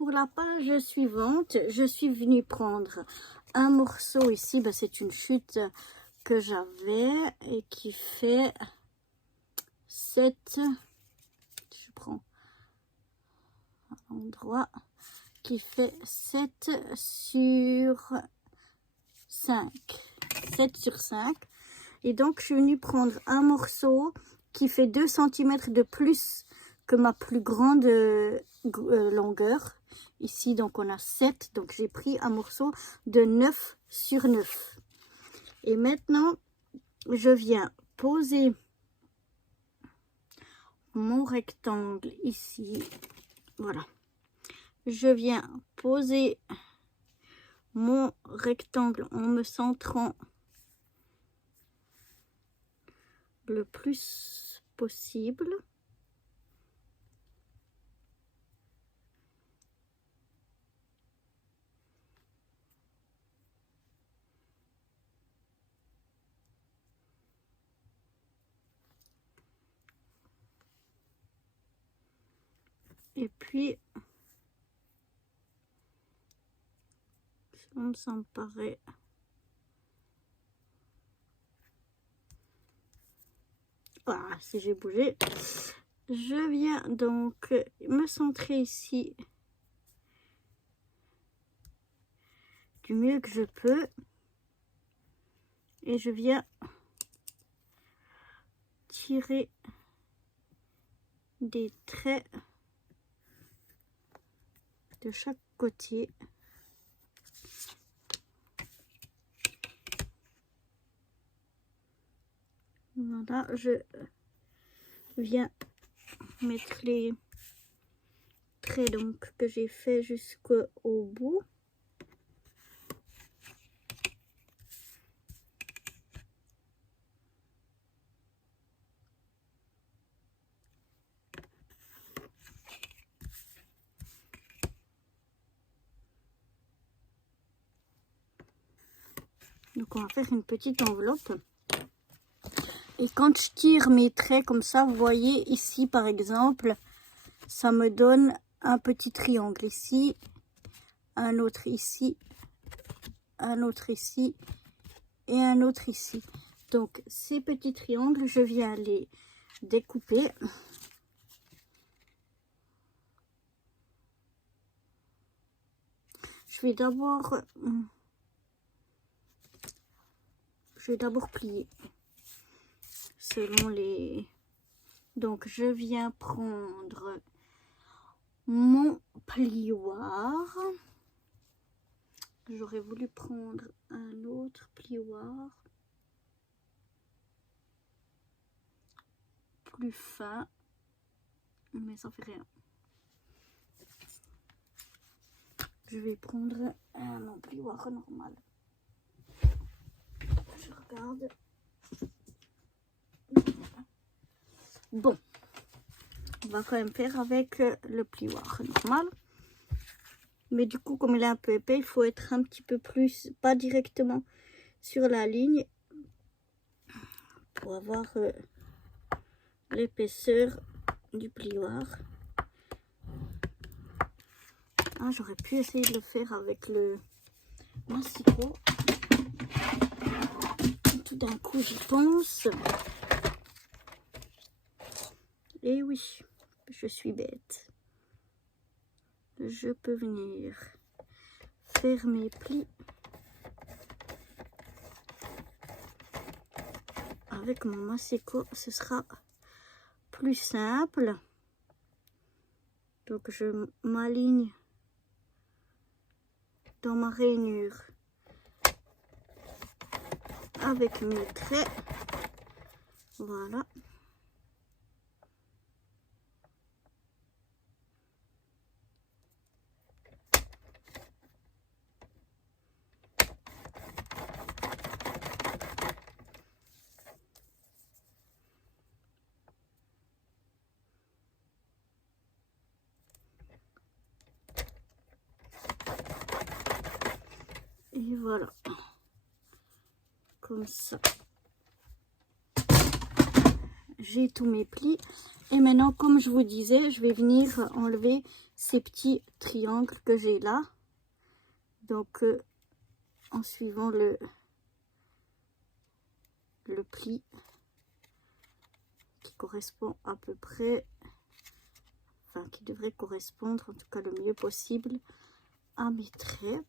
pour la page suivante, je suis venue prendre un morceau ici. Ben, c'est une chute que j'avais et qui fait 7. Je prends un endroit qui fait 7 sur 5. 7 sur 5. Et donc, je suis venue prendre un morceau qui fait 2 cm de plus que ma plus grande longueur. Ici, donc, on a 7. Donc, j'ai pris un morceau de 9 sur 9. Et maintenant, je viens poser mon rectangle ici. Voilà. Je viens poser mon rectangle en me centrant le plus possible. Et puis, ça me paraît... Voilà, si j'ai bougé. Je viens donc me centrer ici du mieux que je peux. Et je viens tirer des traits de chaque côté. Voilà, je viens mettre les traits donc que j'ai fait jusqu'au bout. Donc on va faire une petite enveloppe. Et quand je tire mes traits comme ça, vous voyez ici par exemple, ça me donne un petit triangle ici, un autre ici, un autre ici et un autre ici. Donc ces petits triangles, je viens les découper. Je vais d'abord plier selon les... Donc je viens prendre mon plioir. J'aurais voulu prendre un autre plioir plus fin, mais ça fait rien. Je vais prendre un plioir normal. Je regarde. Bon, on va quand même faire avec le plioir normal. Mais du coup, comme il est un peu épais, il faut être un petit peu plus, pas directement sur la ligne, pour avoir l'épaisseur du plioir. Ah, j'aurais pu essayer de le faire avec le massicot. Tout d'un coup, j'y pense. Et oui, je suis bête. Je peux venir faire mes plis avec mon massicot. Ce sera plus simple. Donc, je m'aligne dans ma rainure avec mes traits. Voilà. Et voilà. Comme ça. j'ai tous mes plis. Et maintenant, comme je vous disais, je vais venir enlever ces petits triangles que j'ai là. Donc, en suivant le pli qui correspond à peu près, enfin qui devrait correspondre en tout cas le mieux possible à mes traits.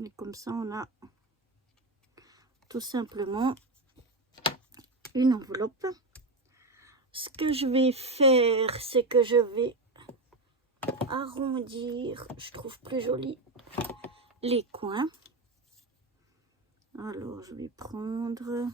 Et comme ça, on a tout simplement une enveloppe. Ce que je vais faire, c'est que je vais arrondir, je trouve plus joli, les coins. Alors, je vais prendre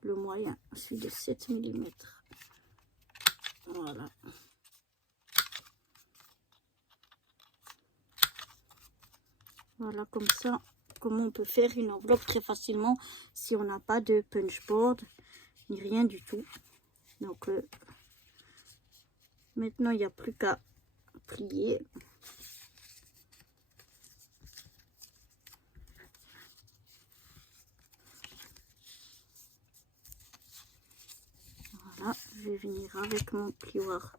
le moyen, celui de 7 mm. Voilà. Voilà, comme ça, comment on peut faire une enveloppe très facilement si on n'a pas de punchboard ni rien du tout. Donc, maintenant, il n'y a plus qu'à plier. Voilà, je vais venir avec mon plioir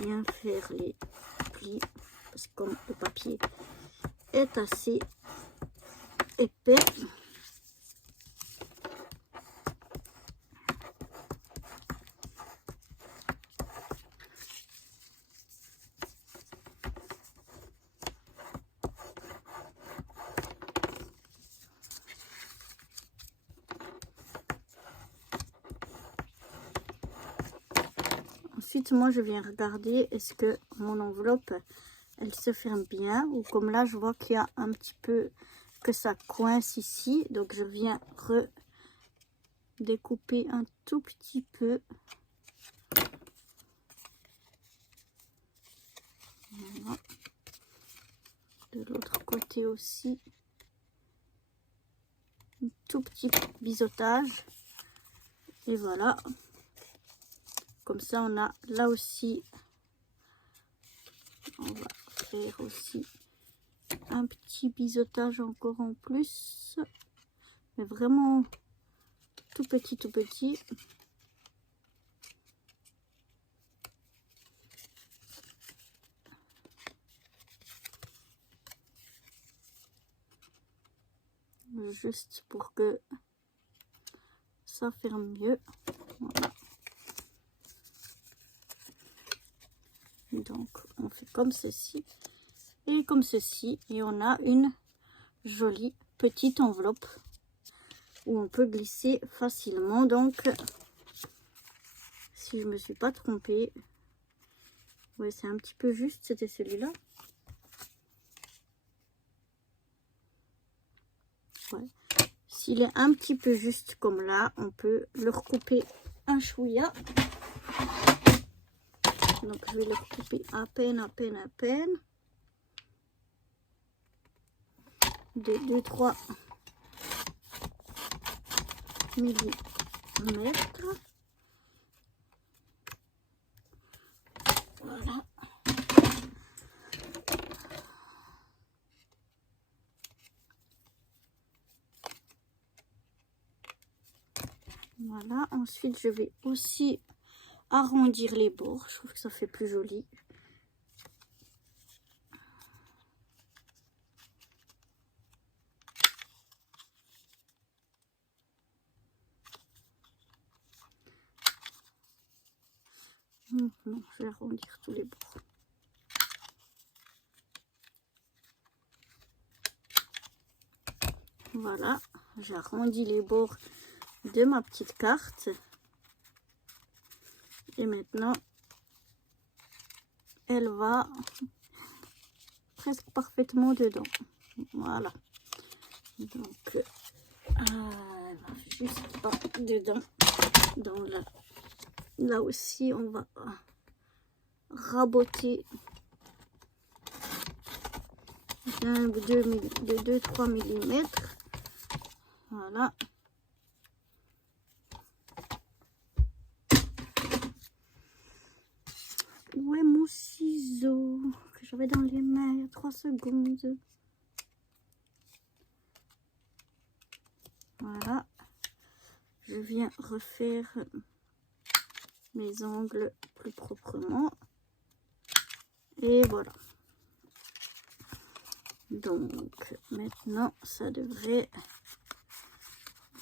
bien faire les plis parce que comme le papier est assez épais, ensuite moi je viens regarder est-ce que mon enveloppe elle se ferme bien, ou comme là je vois qu'il y a un petit peu que ça coince ici, donc je viens redécouper un tout petit peu. Voilà. De l'autre côté aussi, un tout petit biseautage, et voilà, comme ça on a là aussi, on va faire aussi un petit biseautage encore en plus, mais vraiment tout petit, tout petit. Juste pour que ça ferme mieux. Voilà. Donc on fait comme ceci et comme ceci, et on a une jolie petite enveloppe où on peut glisser facilement. Donc si je me suis pas trompée, ouais, c'est un petit peu juste, c'était celui-là. Ouais. S'il est un petit peu juste comme là, on peut le recouper un chouïa. Donc je vais le recouper à peine, à peine, à peine. De 2-3 millimètres. Voilà. Voilà, ensuite je vais aussi arrondir les bords, je trouve que ça fait plus joli. Non, je vais arrondir tous les bords. Voilà, j'ai arrondi les bords de ma petite carte. Et maintenant, elle va presque parfaitement dedans. Voilà. Donc, elle va juste pas dedans. Donc là aussi, on va raboter de 2-3 mm. Voilà. Où est mon ciseau que j'avais dans les mains il y a 3 secondes? Voilà. Je viens refaire mes ongles plus proprement. Et voilà. Donc, maintenant, ça devrait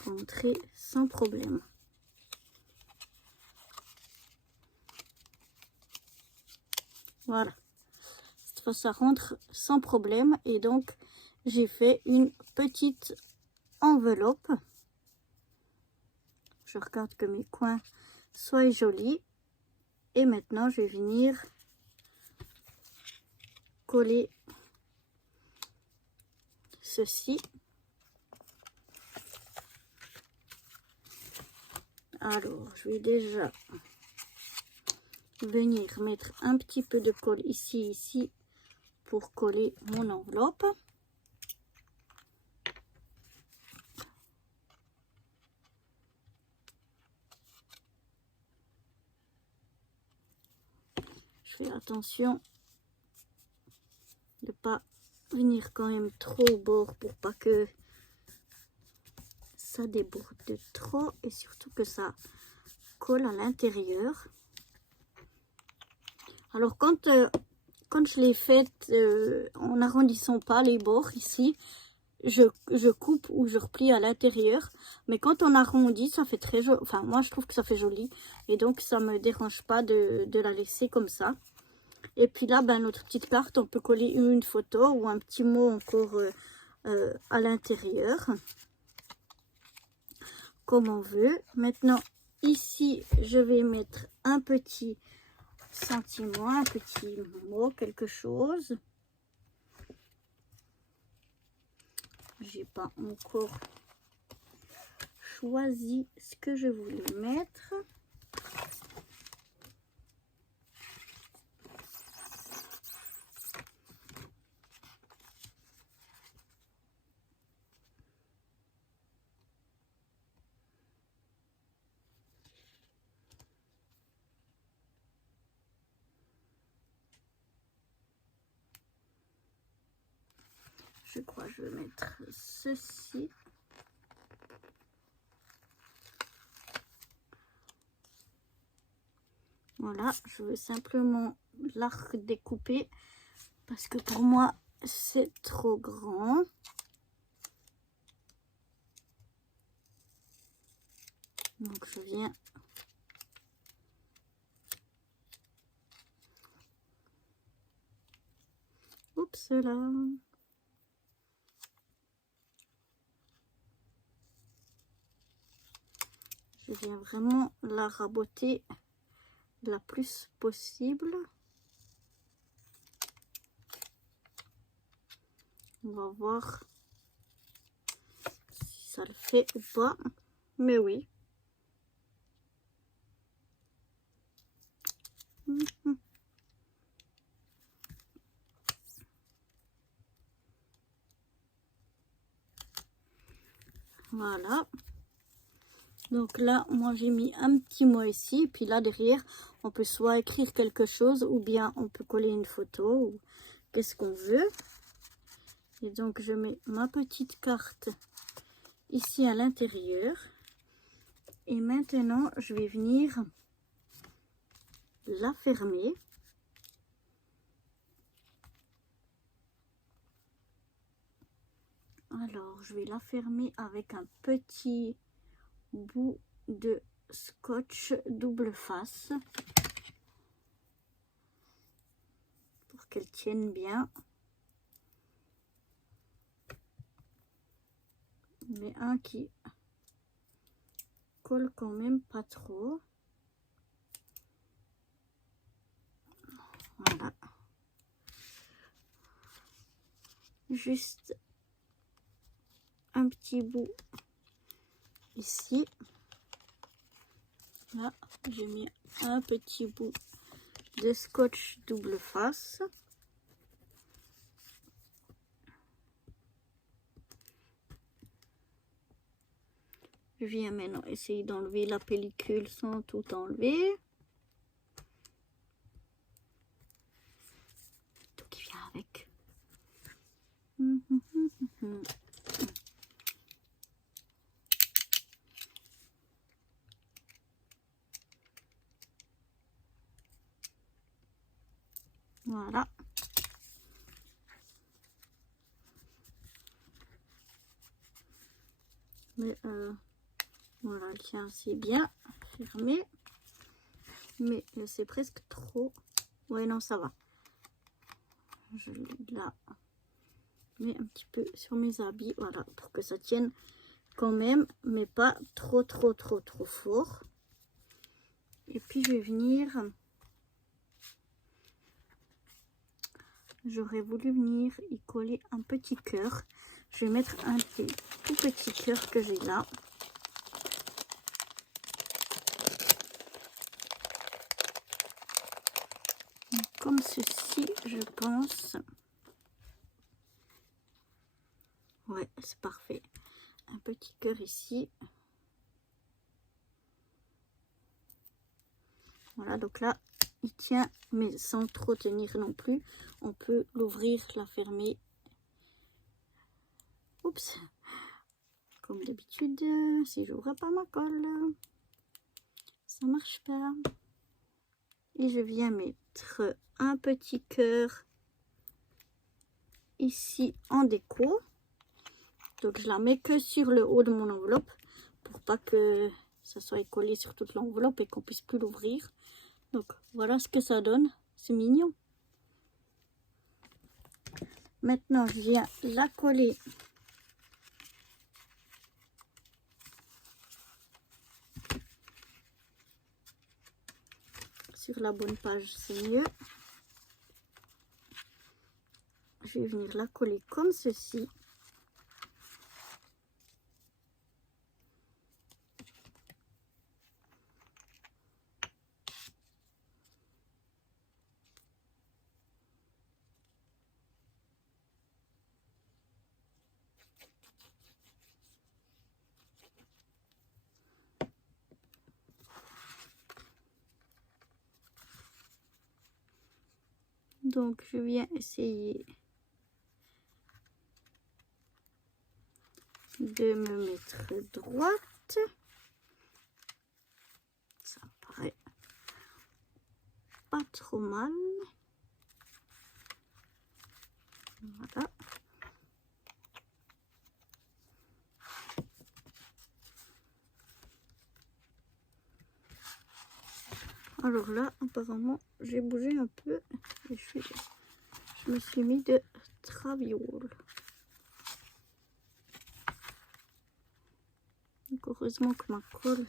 rentrer sans problème. Voilà. Cette fois, ça rentre sans problème. Et donc, j'ai fait une petite enveloppe. Je regarde que mes coins soient jolis. Et maintenant, je vais venir coller ceci. Alors, je vais déjà venir mettre un petit peu de colle ici, pour coller mon enveloppe. Je fais attention de ne pas venir quand même trop au bord pour pas que ça déborde trop et surtout que ça colle à l'intérieur. Alors quand je l'ai faite en arrondissant pas les bords ici, je coupe ou je replie à l'intérieur, mais quand on arrondit ça fait très joli. Enfin moi je trouve que ça fait joli et donc ça me dérange pas de la laisser comme ça. Et puis là ben, notre petite carte, on peut coller une photo ou un petit mot encore à l'intérieur comme on veut. Maintenant ici je vais mettre un petit sentiment, un petit mot, quelque chose. J'ai pas encore choisi ce que je voulais mettre. Je crois que je vais mettre ceci. Voilà, je vais simplement la redécouper parce que pour moi c'est trop grand. Donc je viens oups là. Je viens vraiment la raboter la plus possible. On va voir si ça le fait ou pas. Mais oui. Voilà. Donc là, moi j'ai mis un petit mot ici. Et puis là derrière, on peut soit écrire quelque chose ou bien on peut coller une photo ou qu'est-ce qu'on veut. Et donc je mets ma petite carte ici à l'intérieur. Et maintenant, je vais venir la fermer. Alors, je vais la fermer avec un petit bout de scotch double face pour qu'elle tienne bien. Mais un qui colle quand même pas trop. Voilà. Juste un petit bout ici. Là, j'ai mis un petit bout de scotch double face. Je viens maintenant essayer d'enlever la pellicule sans tout enlever. Voilà. Mais voilà, elle tient assez bien fermé. Mais c'est presque trop. Ouais, non, ça va. Je la mets un petit peu sur mes habits, voilà, pour que ça tienne quand même, mais pas trop fort. Et puis je vais venir, j'aurais voulu venir y coller un petit cœur. Je vais mettre un des tout petits cœurs que j'ai là. Comme ceci, je pense. Ouais, c'est parfait. Un petit cœur ici. Voilà, donc là, il tient, mais sans trop tenir non plus. On peut l'ouvrir, la fermer. Oups. Comme d'habitude, si j'ouvre pas ma colle, ça marche pas. Et je viens mettre un petit cœur ici en déco. Donc je la mets que sur le haut de mon enveloppe pour pas que ça soit collé sur toute l'enveloppe et qu'on puisse plus l'ouvrir. Donc voilà ce que ça donne, c'est mignon. Maintenant je viens la coller sur la bonne page, c'est mieux. Je vais venir la coller comme ceci. Donc je viens essayer de me mettre droite. Ça paraît pas trop mal. Voilà. Alors là, apparemment, j'ai bougé un peu et je me suis mis de traviole. Donc heureusement que ma colle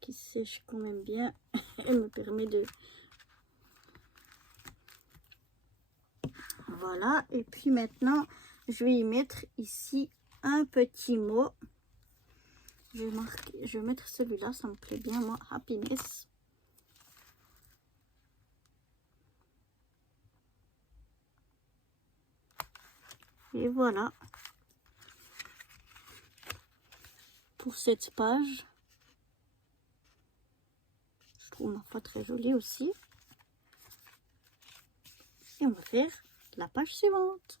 qui sèche quand même bien, elle me permet de... Voilà, et puis maintenant, je vais y mettre ici un petit mot. Je vais mettre celui-là, ça me plaît bien, moi, happiness. Et voilà pour cette page. Je trouve ma foi très jolie aussi. Et on va faire la page suivante.